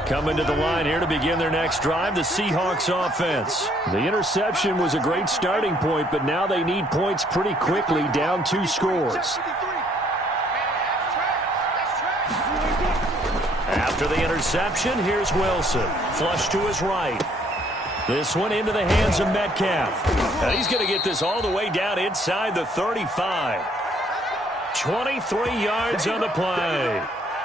Coming to the line here to begin their next drive, the Seahawks offense. The interception was a great starting point, but now they need points pretty quickly, down 2 scores. After the interception, here's Wilson. Flush to his right. This one into the hands of Metcalf. And he's going to get this all the way down inside the 35. 23 yards on the play.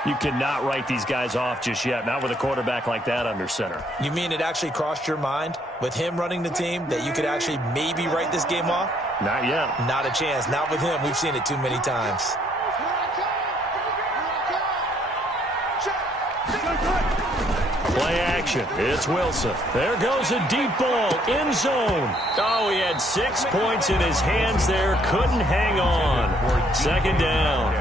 You cannot write these guys off just yet, not with a quarterback like that under center. You mean it actually crossed your mind with him running the team that you could actually maybe write this game off? Not yet. Not a chance. Not with him. We've seen it too many times. Play action. It's Wilson. There goes a deep ball. End zone. Oh, he had 6 points in his hands there. Couldn't hang on. 2nd down.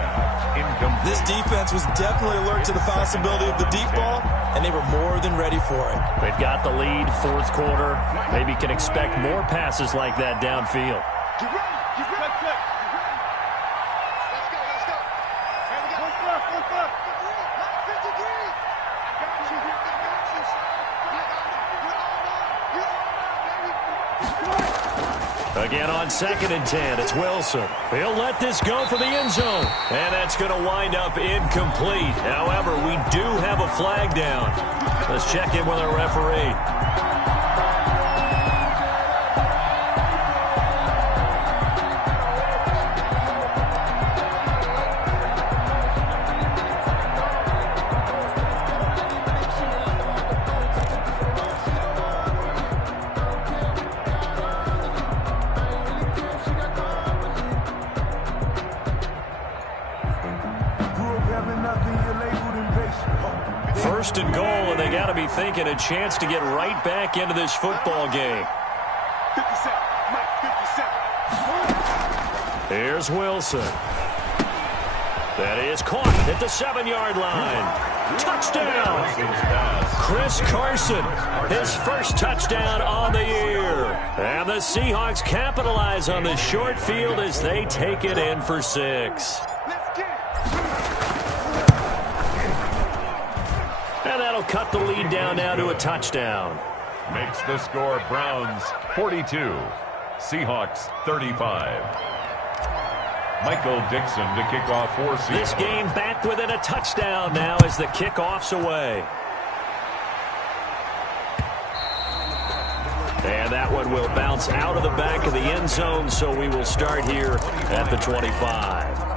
This defense was definitely alert to the possibility of the deep ball, and they were more than ready for it. They've got the lead, 4th quarter. Maybe can expect more passes like that downfield. Again on 2nd and 10, it's Wilson. He'll let this go for the end zone. And that's going to wind up incomplete. However, we do have a flag down. Let's check in with our referee. First and goal, and they got to be thinking a chance to get right back into this football game. 57, Mike, 57. Here's Wilson. That is caught at the 7-yard line. Touchdown! Chris Carson, his first touchdown on the year. And the Seahawks capitalize on the short field as they take it in for 6. And that'll cut the lead down now to a touchdown. Makes the score Browns 42, Seahawks 35. Michael Dixon to kick off for Seahawks. This game back within a touchdown now as the kickoff's away. And that one will bounce out of the back of the end zone, so we will start here at the 25.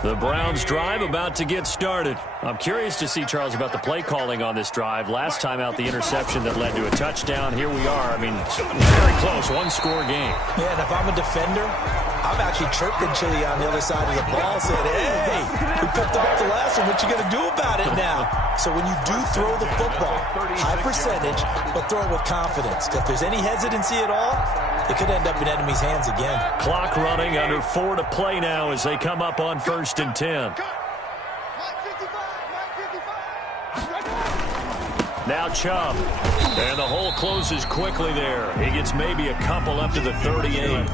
The Browns drive about to get started. I'm curious to see, Charles, about the play calling on this drive. Last time out, the interception that led to a touchdown. Here we are. I mean, very close, one-score game. Yeah, and if I'm a defender, I'm actually chirping Chili on the other side of the ball, saying, hey, we picked up the last one. What you going to do about it now? So when you do throw the football, high percentage, but throw it with confidence. If there's any hesitancy at all, it could end up in enemy's hands again. Clock running, under 4 to play now as they come up on 1st and 10. Now Chubb. And the hole closes quickly there. He gets maybe a couple up to the 38.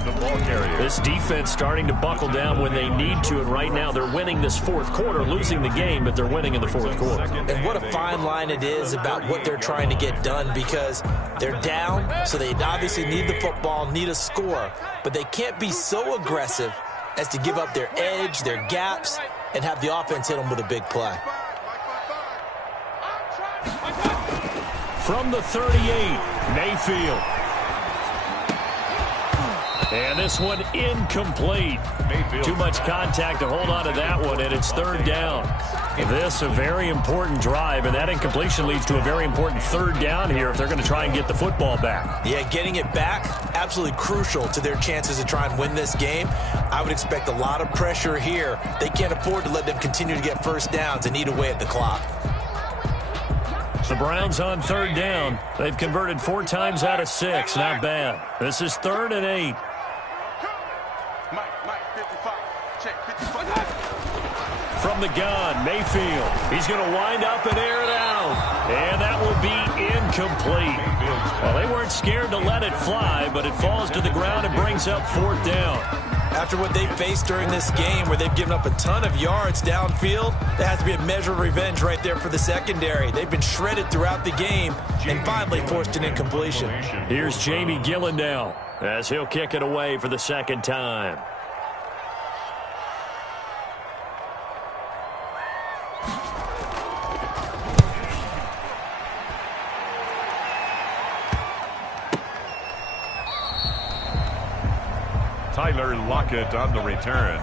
This defense starting to buckle down when they need to, and right now they're winning this 4th quarter, losing the game, but they're winning in the 4th quarter. And what a fine line it is about what they're trying to get done, because they're down, so they obviously need the football, need a score, but they can't be so aggressive as to give up their edge, their gaps, and have the offense hit them with a big play. From the 38, Mayfield. And this one incomplete. Too much contact to hold on to that one, and it's 3rd down. This a very important drive, and that incompletion leads to a very important 3rd down here if they're going to try and get the football back. Yeah, getting it back, absolutely crucial to their chances to try and win this game. I would expect a lot of pressure here. They can't afford to let them continue to get first downs and eat away at the clock. The Browns on 3rd down. They've converted 4 times out of 6. Not bad. This is 3rd and 8. From the gun, Mayfield. He's going to wind up and air it out. And that will be incomplete. Well, they weren't scared to let it fly, but it falls to the ground and brings up 4th down. After what they faced during this game, where they've given up a ton of yards downfield, there has to be a measure of revenge right there for the secondary. They've been shredded throughout the game and finally forced an incompletion. Here's Jamie Gillen now as he'll kick it away for the 2nd time. Tyler Lockett on the return.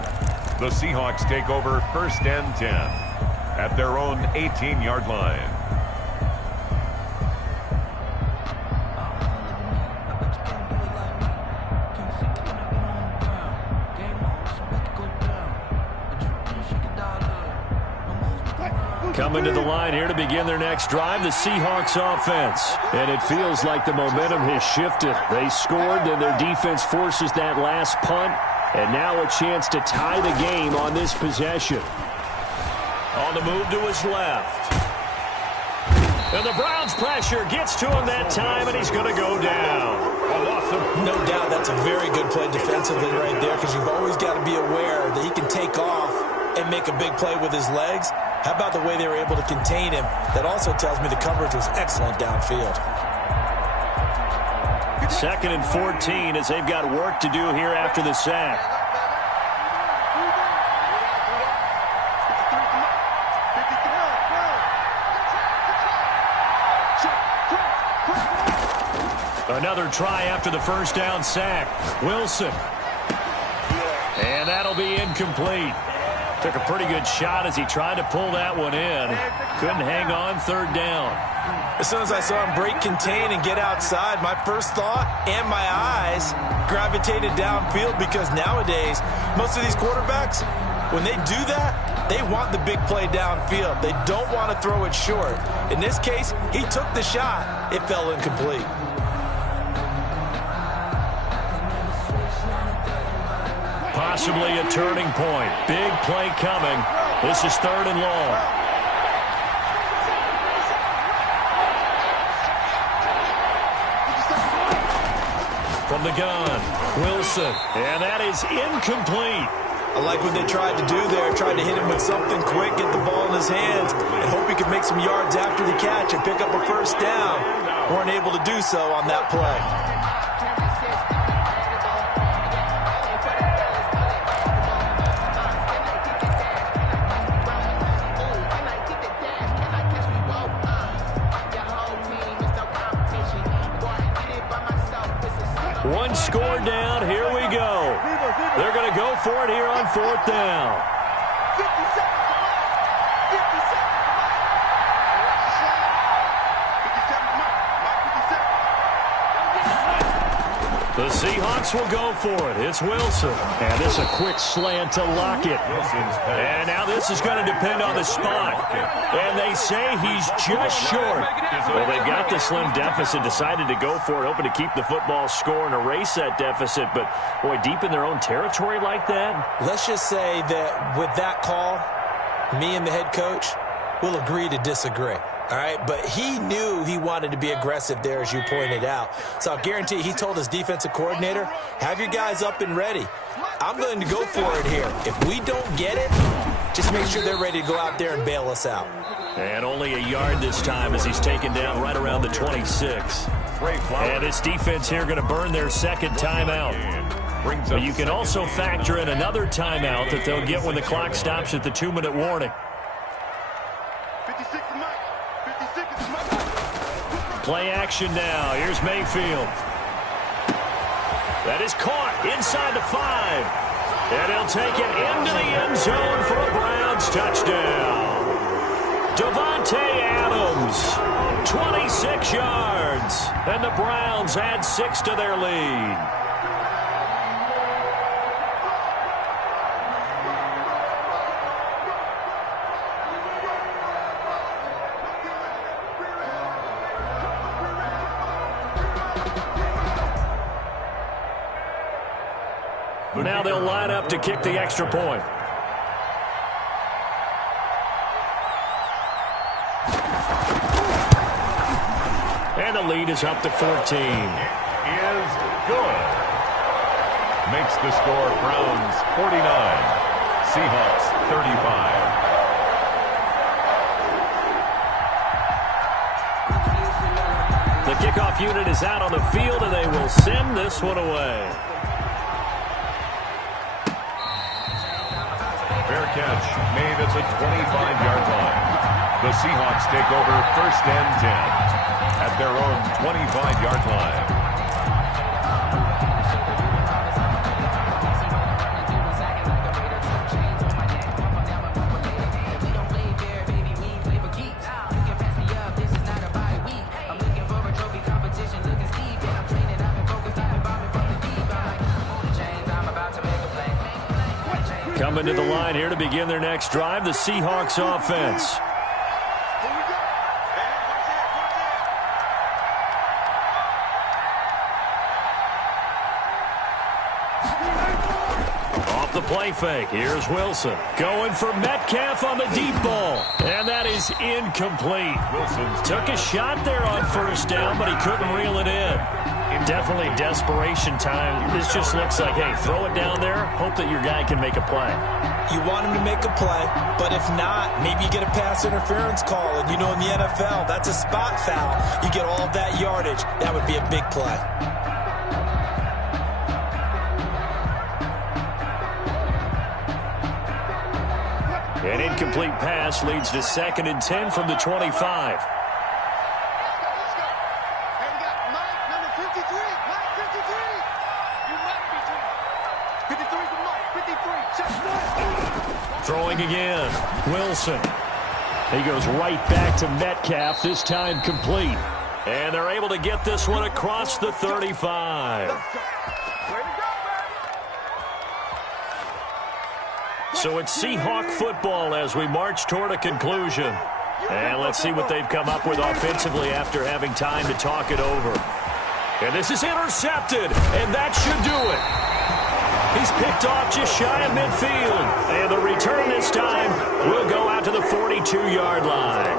The Seahawks take over 1st and 10 at their own 18-yard line. Coming to the line here to begin their next drive, the Seahawks offense. And it feels like the momentum has shifted. They scored, then their defense forces that last punt. And now a chance to tie the game on this possession. On the move to his left. And the Browns pressure gets to him that time, and he's going to go down. No doubt that's a very good play defensively right there, because you've always got to be aware that he can take off and make a big play with his legs. How about the way they were able to contain him? That also tells me the coverage was excellent downfield. 2nd and 14 as they've got work to do here after the sack. Another try after the first down sack. Wilson. And that'll be incomplete. Took a pretty good shot as he tried to pull that one in. Couldn't hang on, 3rd down. As soon as I saw him break contain and get outside, my first thought and my eyes gravitated downfield, because nowadays, most of these quarterbacks, when they do that, they want the big play downfield. They don't want to throw it short. In this case, he took the shot. It fell incomplete. Possibly a turning point. Big play coming. This is 3rd and long. From the gun, Wilson. And that is incomplete. I like what they tried to do there. Tried to hit him with something quick, get the ball in his hands, and hope he could make some yards after the catch and pick up a first down. Weren't able to do so on that play. One score down. Here we go. They're going to go for it here on 4th down. 50 seconds. 50 seconds. 57. The Seahawks will go for it. It's Wilson. And this is a quick slant to Lockett. And now this is going to depend on the spot. And they say he's just short. Well, they've got the slim deficit, decided to go for it, hoping to keep the football score and erase that deficit. But, boy, deep in their own territory like that. Let's just say that with that call, me and the head coach will agree to disagree. All right, but he knew he wanted to be aggressive there, as you pointed out. So I guarantee he told his defensive coordinator, have your guys up and ready. I'm going to go for it here. If we don't get it, just make sure they're ready to go out there and bail us out. And only a yard this time as he's taken down right around the 26. And this defense here going to burn their 2nd timeout. But you can also factor in another timeout that they'll get when the clock stops at the 2-minute warning. 56 is Mike. 56 is Mike. Play action now. Here's Mayfield. That is caught inside the 5. And he'll take it into the end zone for a Browns touchdown. Davante Adams, 26 yards. And the Browns add 6 to their lead. Now they'll line up to kick the extra point. And the lead is up to 14. Is good. Makes the score Browns 49, Seahawks 35. The kickoff unit is out on the field, and they will send this one away. Fair catch made at the 25-yard line. The Seahawks take over 1st and 10 at their own 25-yard line. Coming to the line here to begin their next drive, the Seahawks offense. Off the play fake, here's Wilson. Going for Metcalf on the deep ball. And that is incomplete. Wilson Took a shot there on 1st down, but he couldn't reel it in. Definitely desperation time. This just looks like, hey, throw it down there, hope that your guy can make a play. You want him to make a play, but if not, maybe you get a pass interference call. And you know in the NFL, that's a spot foul. You get all of that yardage. That would be a big play. An incomplete pass leads to 2nd and 10 from the 25. Throwing again. Wilson. He goes right back to Metcalf, this time complete. And they're able to get this one across the 35. So it's Seahawk football as we march toward a conclusion. And let's see what they've come up with offensively after having time to talk it over. And this is intercepted, and that should do it. He's picked off just shy of midfield. And the return this time will go out to the 42-yard line.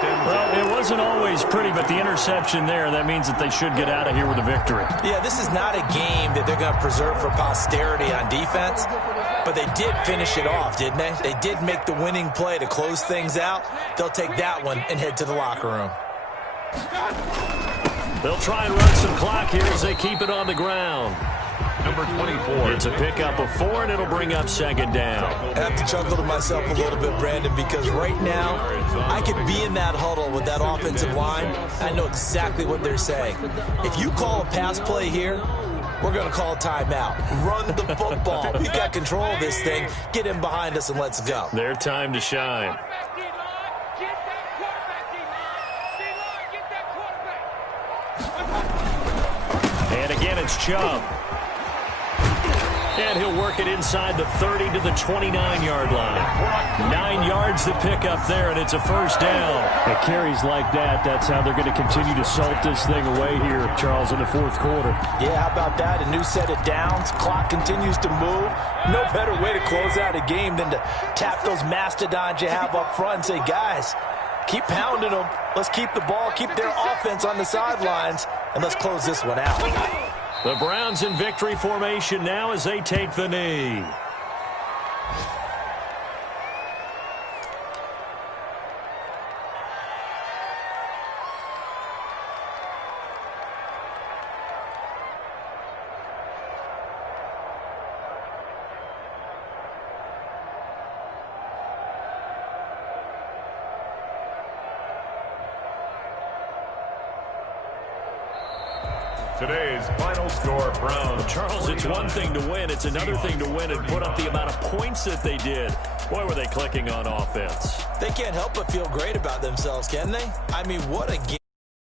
Well, it wasn't always pretty, but the interception there, that means that they should get out of here with a victory. Yeah, this is not a game that they're going to preserve for posterity on defense, but they did finish it off, didn't they? They did make the winning play to close things out. They'll take that one and head to the locker room. They'll try and run some clock here as they keep it on the ground. Number 24. It's a pickup of 4, and it'll bring up 2nd down. I have to chuckle to myself a little bit, Brandon, because right now I could be in that huddle with that offensive line. I know exactly what they're saying. If you call a pass play here, we're going to call a timeout. Run the football. We got control of this thing. Get in behind us and let's go. Their time to shine. And again, it's Chubb. And he'll work it inside the 30 to the 29-yard line. 9 yards to pick up there, and it's a first down. It carries like that. That's how they're going to continue to salt this thing away here, Charles, in the 4th quarter. Yeah, how about that? A new set of downs. Clock continues to move. No better way to close out a game than to tap those mastodons you have up front and say, guys, keep pounding them. Let's keep the ball, keep their offense on the sidelines, and let's close this one out. The Browns in victory formation now as they take the knee. Today's final score, Browns. Charles, it's one thing to win. It's another thing to win and put up the amount of points that they did. Boy, were they clicking on offense. They can't help but feel great about themselves, can they? I mean, what a game.